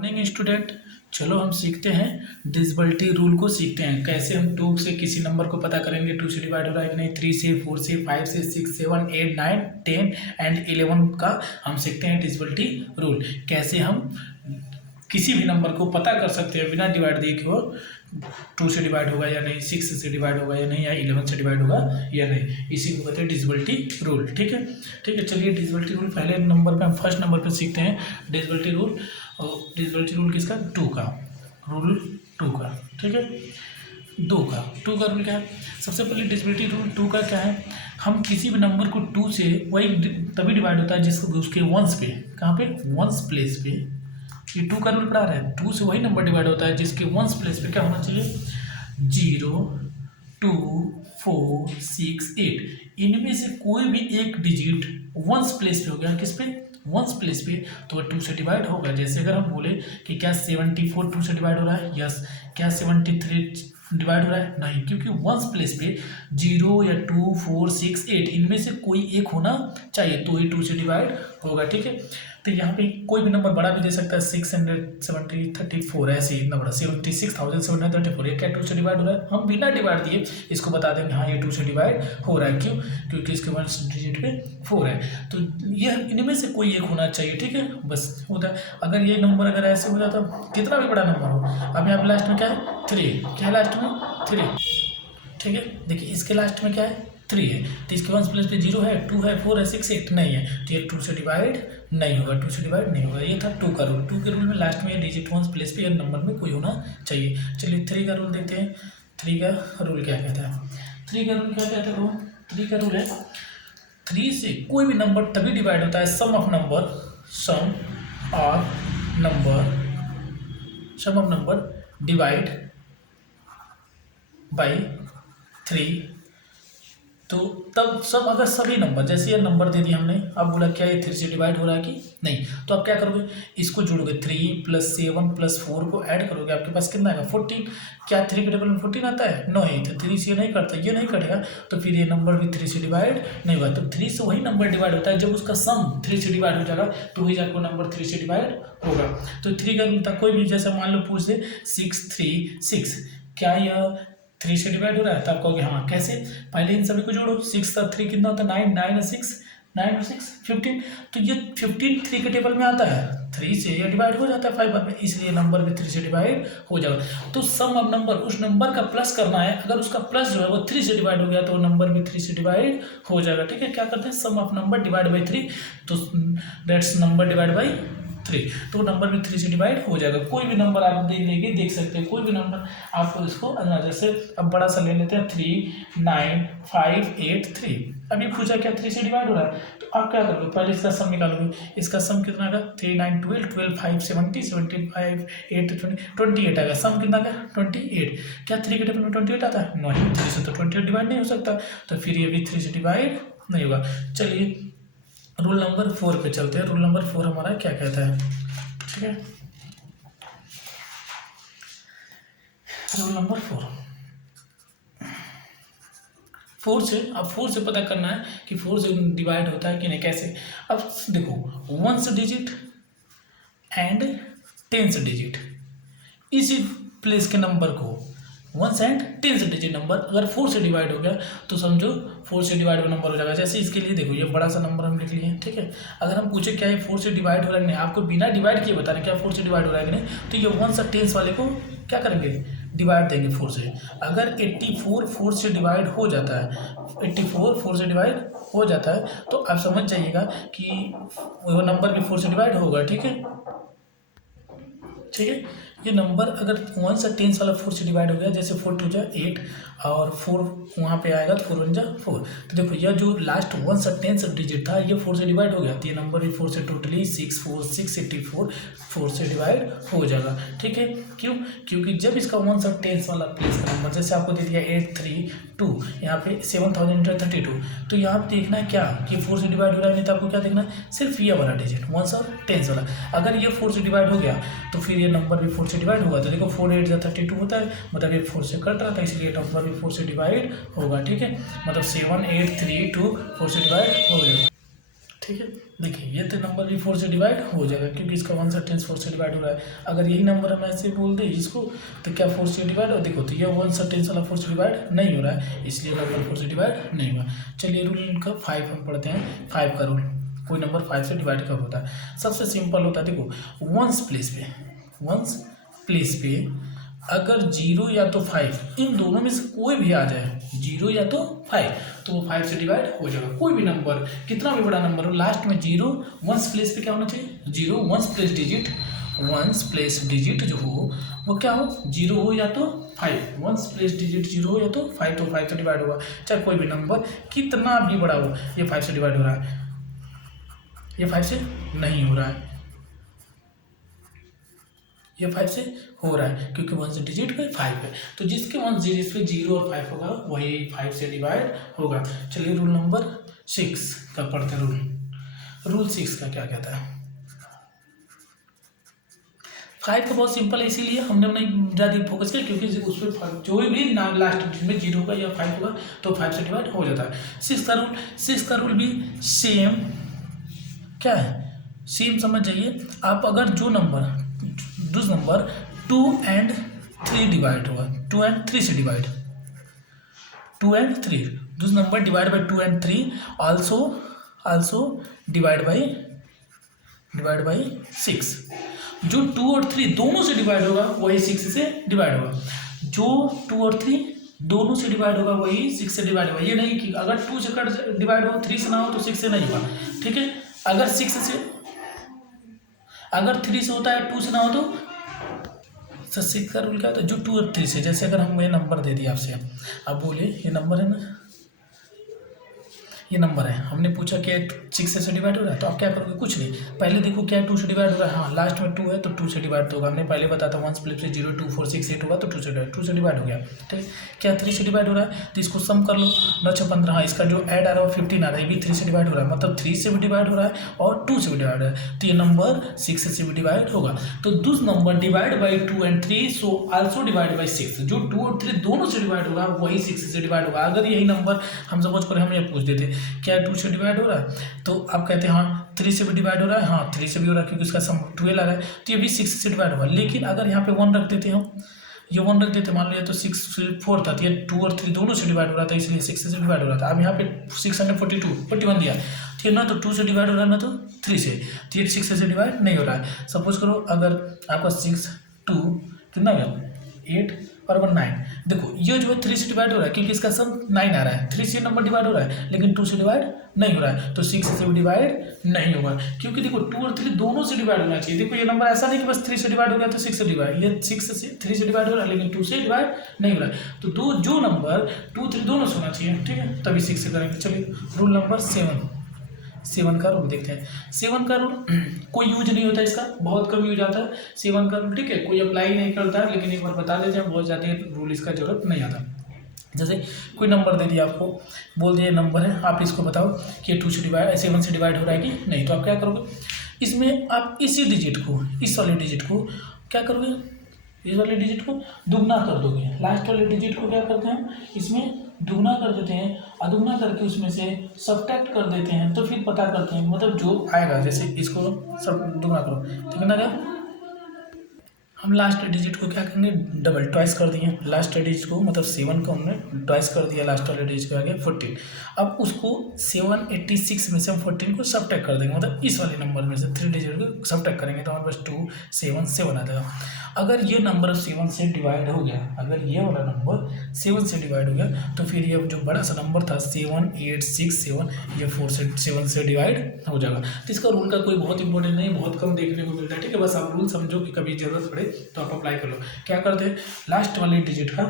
Morning student. चलो हम सीखते हैं डिविजिबिलिटी रूल को सीखते हैं। कैसे हम 2 से किसी नंबर को पता करेंगे 2 से डिवाइड हो रहा है कि नहीं, 3 से, 4 से, 5 से, 6 7 8 9 10 एंड 11 का हम सीखते हैं डिविजिबिलिटी रूल। कैसे हम किसी भी नंबर को पता कर सकते हैं बिना डिवाइड दिए कि वो 2 से डिवाइड होगा या नहीं, 6 से डिवाइड होगा या नहीं, या 11 से डिवाइड होगा या नहीं। इसी को कहते हैं डिविजिबिलिटी रूल। ठीक है, चलिए डिविजिबिलिटी रूल पहले नंबर पे हम फर्स्ट नंबर पे सीखते हैं डिविजिबिलिटी रूल। और डिविजिबिलिटी रूल किसका? 2 का। रूल 2 का, ठीक है, 2 का रूल क्या है? सबसे पहले डिविजिबिलिटी रूल 2 का क्या है? हम किसी भी नंबर को 2 से वही तभी डिवाइड होता है जिसको उसके वंस पे, कहाँ पे, वंस प्लेस पे। ये 2 का रूल पढ़ा रहा है। 2 से वही नंबर डिवाइड होता है जिसके वंस प्लेस पे क्या होना चाहिए, 0 2 4 6 8। इनमें से कोई भी एक डिजिट वंस प्लेस पे हो गया, किस पे, वंस प्लेस पे, तो वह 2 से डिवाइड होगा। जैसे अगर हम बोले कि क्या 74 2 से डिवाइड हो रहा है, यस। क्या 73 डिवाइड हो रहा है, नहीं, क्योंकि वंस प्लेस पे 0 या 2 4 6 8 इनमें से कोई एक होना चाहिए तो ही 2 से डिवाइड होगा। ठीक है, तो यहाँ पे कोई भी नंबर बड़ा भी दे सकता है, 634 ऐसे ही इतना बड़ा 76,734, ये क्या 2 से डिवाइड हो रहा है? हम बिना डिवाइड दिए इसको बता देंगे हाँ ये 2 से डिवाइड हो रहा है। क्यों? क्योंकि इसके वंस डिजिट पे 4 है, तो ये इनमें से कोई एक होना चाहिए। ठीक है, बस होता है। अगर ये नंबर अगर ऐसे हो जाता, कितना भी बड़ा नंबर हो, अब यहाँ पे लास्ट में क्या है, 3, क्या है लास्ट में, 3। ठीक है, देखिए इसके लास्ट में क्या है, 3 है, तो इसके वंस प्लेस पे 0 है, 2 है, 4 है, 6 8 नहीं है, तो ये 2 से डिवाइड नहीं होगा, 2 से डिवाइड नहीं होगा। ये था 2 का रूल। 2 के रूल में लास्ट में डिजिट वंस प्लेस पे या नंबर में कोई होना चाहिए। चलिए 3 का रूल देखते हैं। 3 का रूल क्या कहता है? 3 का रूल क्या कहता है? 3 का रूल है 3 से कोई भी नंबर तभी डिवाइड होता है, सम ऑफ नंबर डिवाइड बाई 3। तो तब सब, अगर सभी नंबर, जैसे ये नंबर दे दिया हमने, अब बोला क्या ये 3 से डिवाइड हो रहा है कि नहीं, तो आप क्या करोगे, इसको जोड़ोगे, 3 + 7 + 4 को ऐड करोगे, आपके पास कितना आएगा, 14। क्या 3 के टेबल में 14 आता है? नहीं, तो 3 से नहीं करता, ये नहीं कटेगा, तो फिर ये नंबर भी 3 से डिवाइड नहीं हुआ। तो 3 से वही नंबर डिवाइड होता है जब उसका सम 3 से डिवाइड हो जाएगा, तो वही जाकर नंबर 3 से डिवाइड होगा। तो 3 का रूल था, कोई भी जैसे मान लो पूछ दे 6 3 6, क्या यह 3 से डिवाइड हो रहा है? तो आप कहोगे हाँ। कैसे? पहले इन सभी को जोड़ो, 6 और 3 कितना होता है, 9 9 और 6 9 और 6 15। तो ये 15 3 के टेबल में आता है, 3 से ये डिवाइड हो जाता है 5 बार में, इसलिए नंबर भी 3 से डिवाइड हो जाएगा। तो सम ऑफ नंबर, उस नंबर का प्लस करना है, अगर उसका प्लस जो है वो 3 से डिवाइड हो गया तो वो नंबर भी 3 से डिवाइड हो जाएगा। ठीक है, क्या करते हैं, सम ऑफ नंबर डिवाइड बाई 3, तो दैट्स नंबर डिवाइड बाई 3, तो नंबर भी 3 से डिवाइड हो जाएगा। कोई भी नंबर आप देख सकते हैं, कोई भी नंबर आपको इसको अंदाजा से, अब बड़ा सा ले लेते हैं, 3 9 5 8 3। अभी पूछा क्या 3 से डिवाइड हो रहा है, तो आप क्या करोगे, पहले इसका सम निकालोगे। इसका सम कितना आएगा, 3 9 12 12 5 70 17 5 8 20 28 आएगा। सम कितना आएगा, 28। क्या 3 के टेबल में 28 आता है? नहीं, 3 से तो 28 डिवाइड नहीं हो सकता, तो फिर ये भी 3 से डिवाइड नहीं होगा। चलिए रूल नंबर 4 पे चलते हैं। रूल नंबर 4 हमारा क्या कहता है? ठीक है, रूल नंबर 4 से, अब 4 से पता करना है कि 4 से डिवाइड होता है कि नहीं। कैसे? अब देखो, ones digit and tens digit, इसी प्लेस के नंबर को, ones and tens digit number अगर 4 से डिवाइड हो गया तो समझो 4 से डिवाइड हुआ नंबर हो जाएगा। जैसे इसके लिए देखो, ये बड़ा सा नंबर हम लिख लिए हैं। ठीक है, अगर हम पूछे क्या ये 4 से डिवाइड हो रहा है कि नहीं, आपको बिना डिवाइड किए बता रहे क्या 4 से डिवाइड हो रहा है कि नहीं, तो ये वंस और टेंस वाले को क्या करेंगे, डिवाइड देंगे 4 से। अगर 84 4 से डिवाइड हो जाता है, 84 4 से डिवाइड हो जाता है, तो आप समझ जाइएगा कि वो नंबर भी 4 से डिवाइड होगा। ठीक है, ये नंबर अगर 1 से 10 वाला 4 से डिवाइड हो गया, जैसे 4 2 जा 8 और 4 वहाँ पे आएगा तो 4 1 जा 4, तो देखो यह जो लास्ट 1 से 10 डिजिट था ये 4 से डिवाइड हो गया, तो ये नंबर भी 4 से टोटली 64684 4 से डिवाइड हो जाएगा। ठीक है, क्यों? क्योंकि जब इसका 1 से 10 वाला प्लेस का नंबर, जैसे आपको दे दिया 832, यहाँ पे 7032, तो यहाँ पे देखना है क्या कि 4 से डिवाइड हो रहा है, नहीं तो आपको क्या देखना है, सिर्फ ये वाला डिजिट 1 और 10 वाला। अगर ये 4 से डिवाइड हो गया तो फिर ये नंबर भी 4 से डिवाइड होगा। तो देखो 4 8 32 होता है, मतलब ये 4 से कट रहा था, इसलिए नंबर भी 4 से डिवाइड होगा। ठीक है, मतलब 7 8 3 2 4 से डिवाइड हो जाएगा। ठीक है। देखिए ये तो नंबर भी 4 से डिवाइड हो जाएगा क्योंकि इसका 1 से 10 4 से डिवाइड हो रहा है। अगर यही नंबर हम ऐसे बोल दें इसको तो क्या 4 से डिवाइड, और देखो तो ये 1 से 10 वाला 4 से डिवाइड नहीं हो रहा है, इसलिए नंबर 4 से डिवाइड नहीं हुआ। चलिए रूल का 5 हम पढ़ते हैं। 5 का रूल, कोई नंबर 5 से डिवाइड कब होता है? सबसे सिंपल होता है, देखो वंस प्लेस पे अगर 0 या तो 5 इन दोनों में से कोई भी आ जाए, 0 या तो 5, तो वो 5 से डिवाइड हो जाएगा। कोई भी नंबर कितना भी बड़ा नंबर हो, लास्ट में 0 वंस प्लेस पे क्या होना चाहिए? 0 वंस प्लेस डिजिट जो हो वो क्या हो? 0 हो या तो 5, वंस प्लेस डिजिट 0 हो या तो 5, तो 5 से डिवाइड होगा। चाहे कोई भी नंबर कितना भी बड़ा हो, ये 5 से डिवाइड हो रहा है, ये 5 से नहीं हो रहा है, ये 5 से हो रहा है क्योंकि 1 से डिजिट पे 5 है। तो जिसके 1 डिजिट पे 0 और 5 होगा वही 5 से डिवाइड होगा। चलिए रूल नंबर 6 का पढ़ते हैं। रूल 6 का क्या कहता है? 5 का बहुत सिंपल है, इसीलिए हमने नहीं ज़्यादा फोकस किया क्योंकि उसमें जो भी ना लास्ट में 0 होगा या 5 होगा तो 5 से डिवाइड हो जाता है। 6 का रूल भी सेम, क्या है? सेम समझ जाइए आप। अगर जो नंबर 2 and 3 डिवाइड होगा, 2 and 3 से divide, 2 and 3 this number divide by 2 and 3 also divide by 6। जो 2 और 3 दोनों से डिवाइड होगा वही 6 से डिवाइड होगा। जो 2 और 3 दोनों से डिवाइड होगा वही 6 से डिवाइड होगा। ये नहीं कि अगर 2 से कट डिवाइड हो 3 से ना हो तो 6 से नहीं होगा, ठीक है। अगर 3 से होता है 2 से ना हो तो 6 का रूल क्या होता है? जो 2 और 3 से, जैसे अगर हम ये नंबर दे दिया आपसे, अब बोलिए ये नंबर है ना, ये नंबर है, हमने पूछा क्या 6 से डिवाइड हो रहा है, तो आप क्या करोगे? कुछ नहीं, पहले देखो क्या 2 से डिवाइड हो रहा है, हाँ लास्ट में 2 है तो 2 से डिवाइड होगा। हमने पहले बताया था 1 प्लस 0 2 4 6 8 होगा तो 2 से डिवाइड हो गया, ठीक है। क्या 3 से डिवाइड हो रहा है तो इसको सम कर लो, 9 6 15, हाँ इसका जो ऐड आ रहा है 15 आ रहा है, ये भी 3 से डिवाइड हो रहा है, मतलब 3 से भी डिवाइड हो रहा है और 2 से भी डिवाइड हो रहा है, तो ये नंबर 6 से भी डिवाइड होगा। तो this number divide by 2 and 3 so also divide by 6। जो 2 और 3 दोनों से डिवाइड होगा वही 6 से डिवाइड होगा। अगर यही नंबर हम सपोज करें हम ये पूछ देते क्या 2 से डिवाइड हो रहा है, तो आप कहते हैं हाँ 3 से भी डिवाइड हो रहा है, हाँ 3 से भी हो रहा है क्योंकि इसका सम 12 आ रहा है, तो ये भी 6 से डिवाइड होगा। लेकिन अगर यहाँ पे 1 रख देते हम, ये 1 रख देते, मान लो ये तो 6 4 था, तो ये 2 और 3 दोनों से डिवाइड हो रहा था इसलिए 6 से डिवाइड हो रहा था। अब यहाँ पे 641 दिया, ठीक है ना, तो 2 से डिवाइड हो रहा है ना तो 3 से, तो ये 6 से डिवाइड नहीं हो रहा है। सपोज करो अगर आपका 6 2 कितना गया 8 और 1 9, देखो ये जो है 3 से डिवाइड हो रहा है क्योंकि इसका सम 9 आ रहा है, 3 से नंबर डिवाइड हो रहा है लेकिन 2 से डिवाइड नहीं हो रहा है, तो 6 से भी डिवाइड नहीं होगा क्योंकि देखो 2 और 3 दोनों से डिवाइड होना चाहिए। देखो ये नंबर ऐसा नहीं कि बस 3 से डिवाइड हो गया तो 6 से डिवाइड, ये 6 से 3 से डिवाइड हो रहा है लेकिन 2 से डिवाइड नहीं हो रहा है, तो जो नंबर 2 3 दोनों से होना चाहिए, ठीक है, तभी 6 से करेंगे। चलिए रूल नंबर 7 का रूल देखते हैं। 7 का रूल कोई यूज नहीं होता, इसका बहुत कम यूज आता है 7 का रूल, ठीक है, कोई अप्लाई नहीं करता है, लेकिन एक बार बता देते हैं, बहुत ज़्यादा रूल इसका जरूरत नहीं आता। जैसे कोई नंबर दे दिया आपको, बोल दिया नंबर है, आप इसको बताओ कि 2 से डिवाइड 7 से डिवाइड हो रहा है कि नहीं, तो आप क्या करोगे? इसमें आप इसी डिजिट को, इस वाले डिजिट को क्या करोगे? इस वाले डिजिट को दुगना कर दोगे, लास्ट वाले डिजिट को क्या करते हैं इसमें दुगना कर देते हैं, अदुगना करके उसमें से सब्ट्रैक्ट कर देते हैं, तो फिर पता करते हैं, मतलब जो आएगा, जैसे इसको सब दुगना करो, ठीक है ना, क्या हम लास्ट डिजिट को क्या करेंगे? डबल ट्वाइस कर दिए लास्ट डिजिट को, मतलब 7 को हमने ट्वाइस कर दिया, लास्ट वाले डिजिट को आ गया 14। अब उसको 786 में से हम 14 को सब्ट्रैक्ट कर देंगे, मतलब इस वाले नंबर में से 3 डिजिट को सब्ट्रैक्ट करेंगे तो हमारे पास 2 7 7 आ जाएगा। अगर ये नंबर 7 से डिवाइड हो गया, अगर ये वाला नंबर 7 से डिवाइड हो गया तो फिर ये जो बड़ा सा नंबर था 7 8 6 7 ये 7 से डिवाइड हो जाएगा। तो इसका रूल का कोई बहुत इंपॉर्टेंट नहीं, बहुत कम देखने को मिलता है, ठीक है, बस आप रूल समझो कि कभी जरूरत पड़े तो आप अप्लाई कर लो। क्या करते हैं लास्ट वाले डिजिट का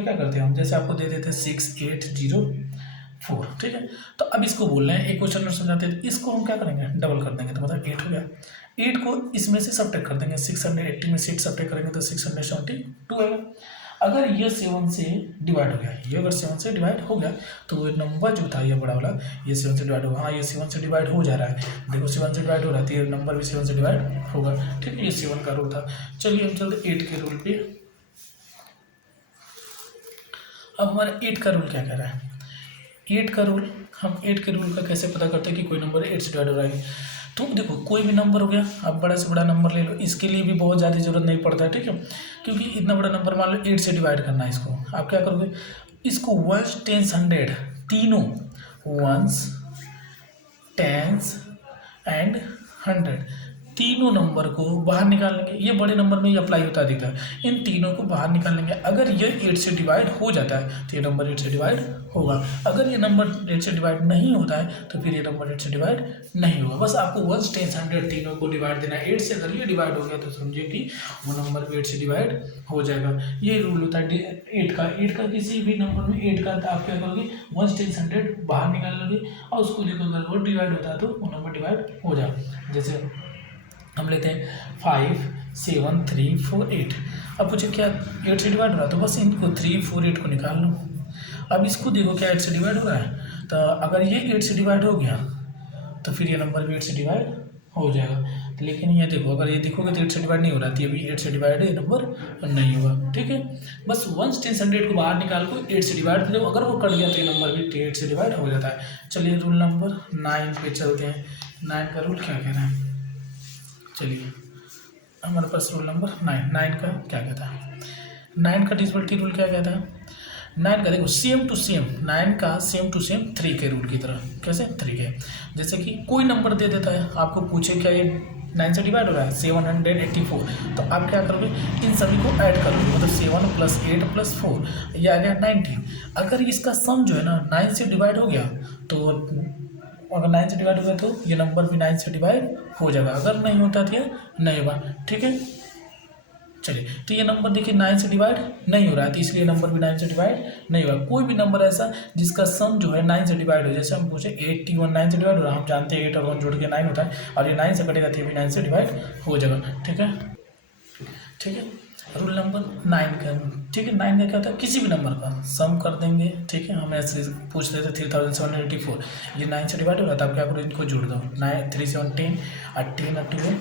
क्या करते हैं हम, जैसे आपको दे देते हैं 6804, ठीक है। तो अब इसको बोल रहे हैं, एक क्वेश्चन में समझाते हैं, इसको हम क्या करेंगे? डबल कर देंगे, तो मतलब 8 हो गया। 8 को इसमें से सब्ट्रैक्ट कर देंगे, 680 में से 8 सब्ट्रैक्ट करेंगे तो 672 आएगा। अगर ये 7 से डिवाइड हो गया, ये अगर 7 से डिवाइड हो गया तो ये नंबर जो था ये बड़ा वाला ये 7 से डिवाइड होगा, हाँ ये 7 से डिवाइड हो जा रहा है, देखो 7 से डिवाइड हो रहा है तो ये नंबर भी 7 से डिवाइड होगा, ठीक है, ये 7 का रूल था। चलिए हम चलते 8 के रूल पे। अब हमारा 8 का रूल क्या कह रहा है? 8 का रूल, हम 8 के रूल का कैसे पता करते हैं कि कोई नंबर 8 से डिवाइड हो रहा है। तो देखो कोई भी नंबर हो गया, आप बड़ा से बड़ा नंबर ले लो, इसके लिए भी बहुत ज़्यादा ज़रूरत नहीं पड़ता है, ठीक है, क्योंकि इतना बड़ा नंबर मान लो 8 से डिवाइड करना है इसको, आप क्या करोगे, इसको वंस टेंस हंड्रेड तीनों वंस टेंस एंड हंड्रेड तीनों नंबर को बाहर निकाल लेंगे। ये बड़े नंबर में ही अप्लाई होता है दिखता है। इन तीनों को बाहर निकाल लेंगे। अगर ये 8 से डिवाइड हो जाता है तो ये नंबर 8 से डिवाइड होगा। अगर ये नंबर 8 से डिवाइड नहीं होता है तो फिर ये नंबर 8 से डिवाइड नहीं होगा। बस आपको वंस टेंस हंड्रेड तीनों को डिवाइड देना है। 8 से अगर ये डिवाइड हो गया तो समझिए कि वो नंबर भी 8 से डिवाइड हो जाएगा। ये रूल होता है 8 का किसी भी नंबर में 8 का आप क्या करोगे, वंस टेंस हंड्रेड बाहर निकाल लोगे और उसको देखो अगर वो डिवाइड होता है तो वो नंबर डिवाइड हो जाए। जैसे हम लेते हैं 5 7 3 4 8। अब पूछे क्या 8 से डिवाइड हो रहा है, तो बस इनको 3 4 8 को निकाल लो। अब इसको देखो क्या 8 से डिवाइड हो रहा है, तो अगर ये 8 से डिवाइड हो गया तो फिर ये नंबर भी 8 से डिवाइड हो जाएगा। तो लेकिन ये देखो अगर ये देखोगे तो 8 से डिवाइड नहीं हो रहा है, तो ये भी 8 से डिवाइड ये नंबर नहीं होगा, ठीक है। बस वंस टेंस हंड्रेड को बाहर निकाल को 8 से डिवाइड कर दो, अगर वो कट गया तो ये नंबर भी 8 से डिवाइड हो जाता है। चलिए रूल नंबर 9 पे चलते हैं। 9 का रूल क्या कह रहा है, चलिए हमारे पास रूल नंबर 9 का क्या कहता है। 9 का डिविजिबिलिटी रूल क्या कहता है। 9 का देखो सेम टू सेम, 9 का सेम टू सेम 3 के रूल की तरह। कैसे 3 के, जैसे कि कोई नंबर दे देता है, आपको पूछे क्या ये 9 से डिवाइड हो रहा है 784, तो आप क्या करोगे, इन सभी को ऐड करोगे, मतलब 7 + 8 + 4 ये आ गया 19। अगर इसका सम जो है ना 9 से डिवाइड हो गया तो अगर 9 से डिवाइड हो गया तो ये नंबर भी 9 से डिवाइड हो जाएगा, अगर नहीं होता तो ये नहीं होगा, ठीक है। चलिए तो ये नंबर देखिए 9 से डिवाइड नहीं हो रहा है, तो इसलिए नंबर भी 9 से डिवाइड नहीं होगा। कोई भी नंबर ऐसा जिसका सम जो है 9 से डिवाइड हो, जैसे हम पूछे 81 9 से डिवाइड हो रहा है, हम जानते हैं 8 और 1 जोड़ के 9 होता है, और ये 9 से कटेगा तो ये भी 9 से डिवाइड हो जाएगा, ठीक है, ठीक है। रूल नंबर 9 का, ठीक है, 9 का क्या होता है, किसी भी नंबर का सम कर देंगे, ठीक है। हम ऐसे पूछ रहे थे 3784, ये 9 से डिवाइड हो रहा था, आप क्या करो इनको जोड़ दो, 9 3 7 10 और 10 और 12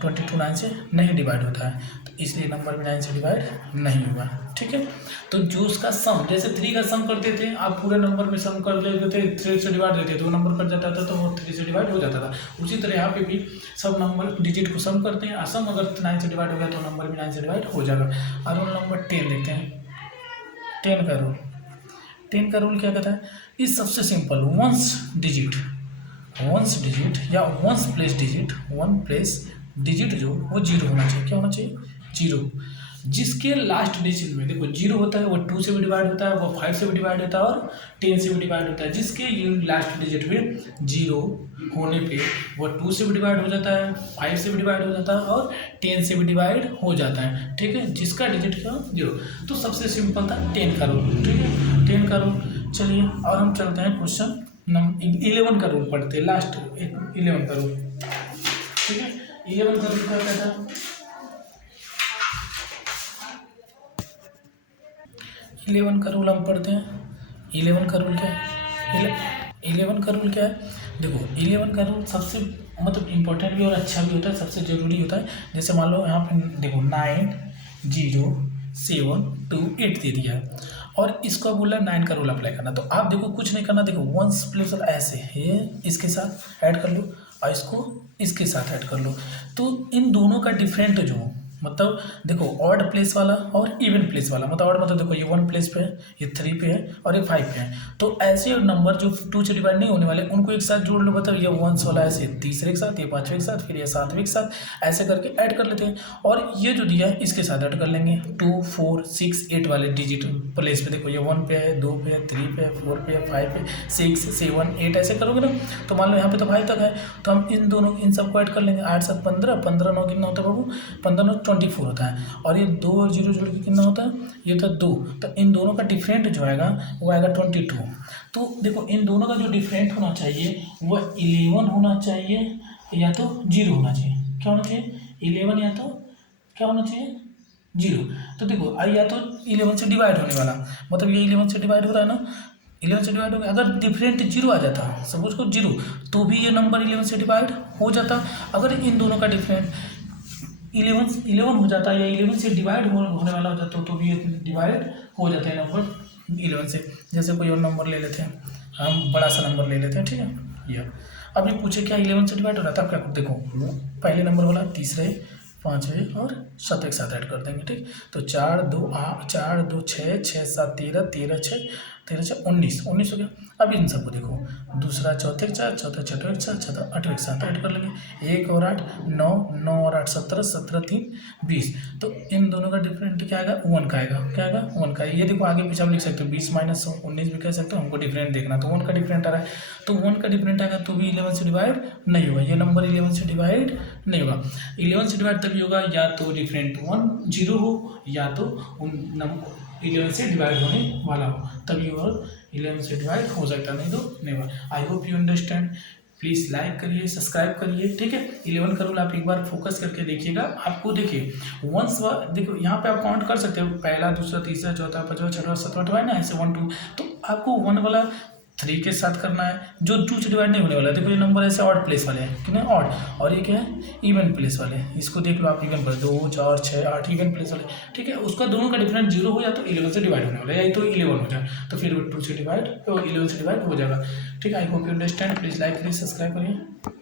22 9 से नहीं डिवाइड होता है, तो इसलिए नंबर भी 9 से डिवाइड नहीं होगा, ठीक है। तो जो उसका सम, जैसे 3 का सम करते थे आप पूरे नंबर में सम कर लेते थे, 3 से डिवाइड देते तो वो नंबर कट जाता था, तो वो 3 से डिवाइड हो जाता था। उसी तरह यहाँ पे भी सब नंबर डिजिट को सम करते हैं, सम अगर 9 से डिवाइड हो गया तो नंबर भी 9 से डिवाइड हो जाएगा। और रूल नंबर 10 देखते हैं। 10 का रूल, 10 का रूल क्या कहता है, इस सबसे सिंपल वंस डिजिट या ones place digit, one place digit जो वो 0 होना चाहिए। क्या होना चाहिए, 0। जिसके लास्ट डिजिट में देखो 0 होता है वो 2 से भी डिवाइड होता है, वो 5 से भी डिवाइड होता है और 10 से भी डिवाइड होता है। जिसके लास्ट डिजिट में 0 होने पे वो 2 से भी डिवाइड हो जाता है, 5 से भी डिवाइड हो जाता है और 10 से भी डिवाइड हो जाता है, ठीक है। जिसका डिजिट का 0, तो सबसे सिंपल था 10 का रूल, ठीक है, 10 का रूल। चलिए और हम चलते हैं क्वेश्चन 11 का रूल पढ़ते हैं, लास्ट 11 का रूल, ठीक है। 11 का रूल क्या कहता है, 11 का रूल हम पढ़ते हैं। 11 का रूल क्या है, 11 का रूल क्या है, देखो 11 का रूल सबसे मतलब इम्पोर्टेंट भी और अच्छा भी होता है, सबसे ज़रूरी होता है। जैसे मान लो यहाँ पे देखो 9 0 7 2 8 दे दिया है और इसको बोला 9 का रूल अप्लाई करना, तो आप देखो कुछ नहीं करना, देखो वंस प्लेस वाला ऐसे है, इसके साथ ऐड कर लो और इसको इसके साथ ऐड कर लो। तो इन दोनों का डिफरेंट जो मतलब देखो ऑड प्लेस वाला और इवन प्लेस वाला, मतलब ऑड मतलब देखो ये 1 प्लेस पे है, ये 3 पे है और ये 5 पे है, तो ऐसे नंबर जो 2 से डिवाइड नहीं होने वाले उनको एक साथ जोड़ लो। मतलब ये 1 वाला ऐसे तीसरे के साथ, ये 5वें के साथ, फिर ये 7वें के साथ, ऐसे करके ऐड कर लेते हैं। और ये जो दिया है इसके साथ ऐड कर लेंगे 2 4 6 8 वाले डिजिट प्लेस पे, देखो ये 1 पे है, 2 पे है, 3 पे है, 4 पे है, 5 पे, 6 7 8 ऐसे करोगे ना, तो मान लो यहाँ पे तो 5 तक है, तो हम इन सबको ऐड कर लेंगे। 8 7 15, 15 9 कितना होता है बाबू, 15 9 24 होता है, और ये 2 और 0 जोड़ के कितना होता है, ये होता है 2, तो इन दोनों का डिफरेंट जो आएगा वो आएगा 22। तो देखो इन दोनों का जो डिफरेंट होना चाहिए वो 11 होना चाहिए या तो 0 होना चाहिए। क्या होना चाहिए, 11 या तो क्या होना चाहिए, 0। तो देखो या तो 11 से डिवाइड होने वाला, मतलब ये 11 से डिवाइड हो रहा है ना, 11 से डिवाइड हो गया, अगर डिफरेंट 0 आ जाता सपोज को 0, तो भी ये नंबर 11 से डिवाइड हो जाता। अगर इन दोनों का डिफरेंट 11 हो जाता है या 11 से डिवाइड होने वाला हो जाता तो भी ये डिवाइड हो जाता है नंबर 11 से। जैसे कोई और नंबर ले लेते हैं, हम बड़ा सा नंबर ले लेते हैं, ठीक है। ये अभी पूछे क्या 11 से डिवाइड हो रहा था, आप क्या देखो पहले नंबर वाला तीसरे पाँचवें और सात एक साथ ऐड कर देंगे, ठीक। तो 4 2 6 6 7 13 13 6 19 19 हो गया। अब इन सबको देखो, दूसरा चौथे 4 चौथा छठे 4 चौथा आठवें के साथ ऐड कर लेंगे। 1 और 8 9 9 और 8 17 17 3 20। तो इन दोनों का डिफरेंट क्या आएगा, 1 का आएगा। क्या आएगा, 1 का। ये देखो आगे पीछे आप लिख सकते हो, 20 माइनस 19 भी कह सकते हो, हमको डिफरेंट देखना। तो 1 का डिफरेंट आ रहा है, तो 1 का डिफरेंट आएगा तो भी 11 से डिवाइड नहीं होगा। ये नंबर 11 से डिवाइड नहीं होगा। 11 से डिवाइड तभी होगा या तो डिफरेंट 1 0 हो, या तो उन नंबर 11 से डिवाइड होने वाला हो, तभी और 11 से डिवाइड हो सकता, नहीं तो नहीं होगा। I hope you understand. Please like करिए, सब्सक्राइब करिए, ठीक है। 11 का रूल आप एक बार फोकस करके देखिएगा, आपको देखिए वंस देखो यहाँ पे आप काउंट कर सकते हो, पहला दूसरा तीसरा चौथा पाँचवा छठवा सातवां आठवां है ना, ऐसे 1 2। तो आपको 1 वाला 3 के साथ करना है, जो 2 से डिवाइड नहीं होने वाला है। देखो ये नंबर ऐसे ऑड प्लेस वाले हैं, कितने ऑड, और ये क्या है इवन प्लेस वाले। इसको देख लो आप, इवन पर 2 4 6 8 इवन प्लेस वाले, ठीक है। उसका दोनों का डिफरेंस 0 हो या तो 11 से डिवाइड होने वाला है, या तो 11 हो जाए, तो फिर वो 2 से डिवाइड 11 से डिवाइड हो जाएगा, ठीक है। I hope you understand. Please like करिए, सब्सक्राइब करिए।